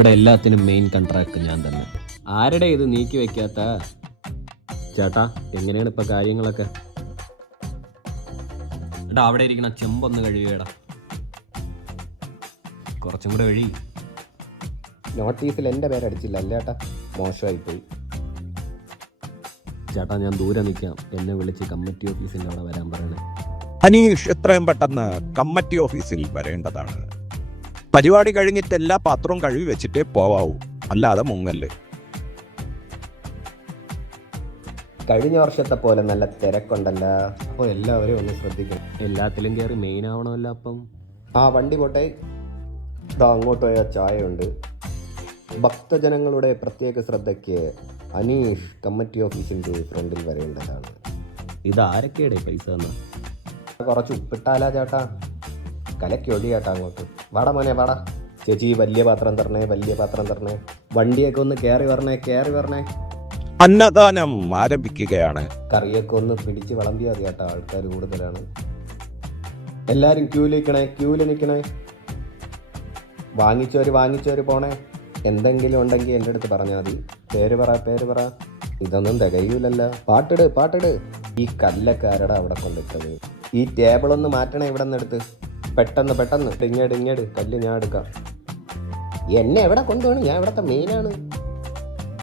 ഇവിടെ എല്ലാത്തിനും main contract ഞാൻ തന്നെ. ആരുടെ ഇത് നീക്കി വെക്കാത്ത? ചേട്ടാ എങ്ങനെയാണ് ഇപ്പൊ കാര്യങ്ങളൊക്കെ? എടാ അവിടെ ഇരിക്കണ ചെമ്പൊന്ന് കഴുകിയടാ, കുറച്ചും കൂടെ കഴി. നോട്ടീസിൽ എൻ്റെ പേരടിച്ചില്ല അല്ലേ ചേട്ടാ? മോശമായിപ്പോയി ചേട്ടാ. ഞാൻ ദൂരെ നിൽക്കാം, എന്നെ വിളിച്ച് കമ്മിറ്റി ഓഫീസിൻ്റെ അവിടെ വരാൻ പറയണേ. അനീഷ് എത്രയും പെട്ടെന്ന് കമ്മിറ്റി ഓഫീസിൽ വരേണ്ടതാണ്. പരിപാടി കഴിഞ്ഞിട്ട് എല്ലാ പാത്രവും കഴുകി വെച്ചിട്ടേ പോവാവൂ, അല്ലാതെ മുങ്ങല്. കഴിഞ്ഞ വർഷത്തെ പോലെ നല്ല തിരക്കുണ്ടല്ല, അപ്പോൾ എല്ലാവരും ഒന്ന് ശ്രദ്ധിക്കണം. എല്ലാത്തിലും കയറി മെയിൻ ആവണമല്ലോ. അപ്പം ആ വണ്ടി പോട്ടെ, ഇതാ അങ്ങോട്ട് പോയ ചായയുണ്ട്. ഭക്തജനങ്ങളുടെ പ്രത്യേക ശ്രദ്ധയ്ക്ക് അനീഷ് കമ്മിറ്റി ഓഫീസിൻ്റെ ഫ്രണ്ടിൽ വരേണ്ടതാണ്. ഇതാരൊക്കെയുടെ പൈസ എന്നാ? കുറച്ച് ഉപ്പിട്ടാലാ ചേട്ടാ, കലക്കി ഒഴി ചേട്ടാ അങ്ങോട്ട്. വാടാ മോനെ വാടാ. ചേച്ചി വലിയ പാത്രം തരണേ, വലിയ പാത്രം തരണേ. വണ്ടിയൊക്കെ ഒന്ന് കയറി വരണേ. അന്നദാനം ആരംഭിക്കുകയാണ്. കറിയൊക്കെ ഒന്ന് പിടിച്ച് വിളമ്പിയാൽ മതി ചേട്ടാ, ആൾക്കാർ കൂടുതലാണ്. എല്ലാവരും ക്യൂല് നിൽക്കണേ. വാങ്ങിച്ചവർ പോണേ. എന്തെങ്കിലും ഉണ്ടെങ്കിൽ എൻ്റെ അടുത്ത് പറഞ്ഞാൽ മതി. പേര് പറ. ഇതൊന്നും തികയൂലല്ല. പാട്ടിട്. ഈ കല്ലക്കാരട അവിടെ കൊണ്ടിട്ടത്. ഈ ടേബിളൊന്ന് മാറ്റണേ ഇവിടെ നിന്ന് എടുത്ത്. പെട്ടെന്ന് ഇങ്ങട് കല്ല് ഞാൻ എടുക്കാം. എന്നെ എവിടെ കൊണ്ടുപോകണം? ഞാൻ ഇവിടുത്തെ മെയിനാണ്.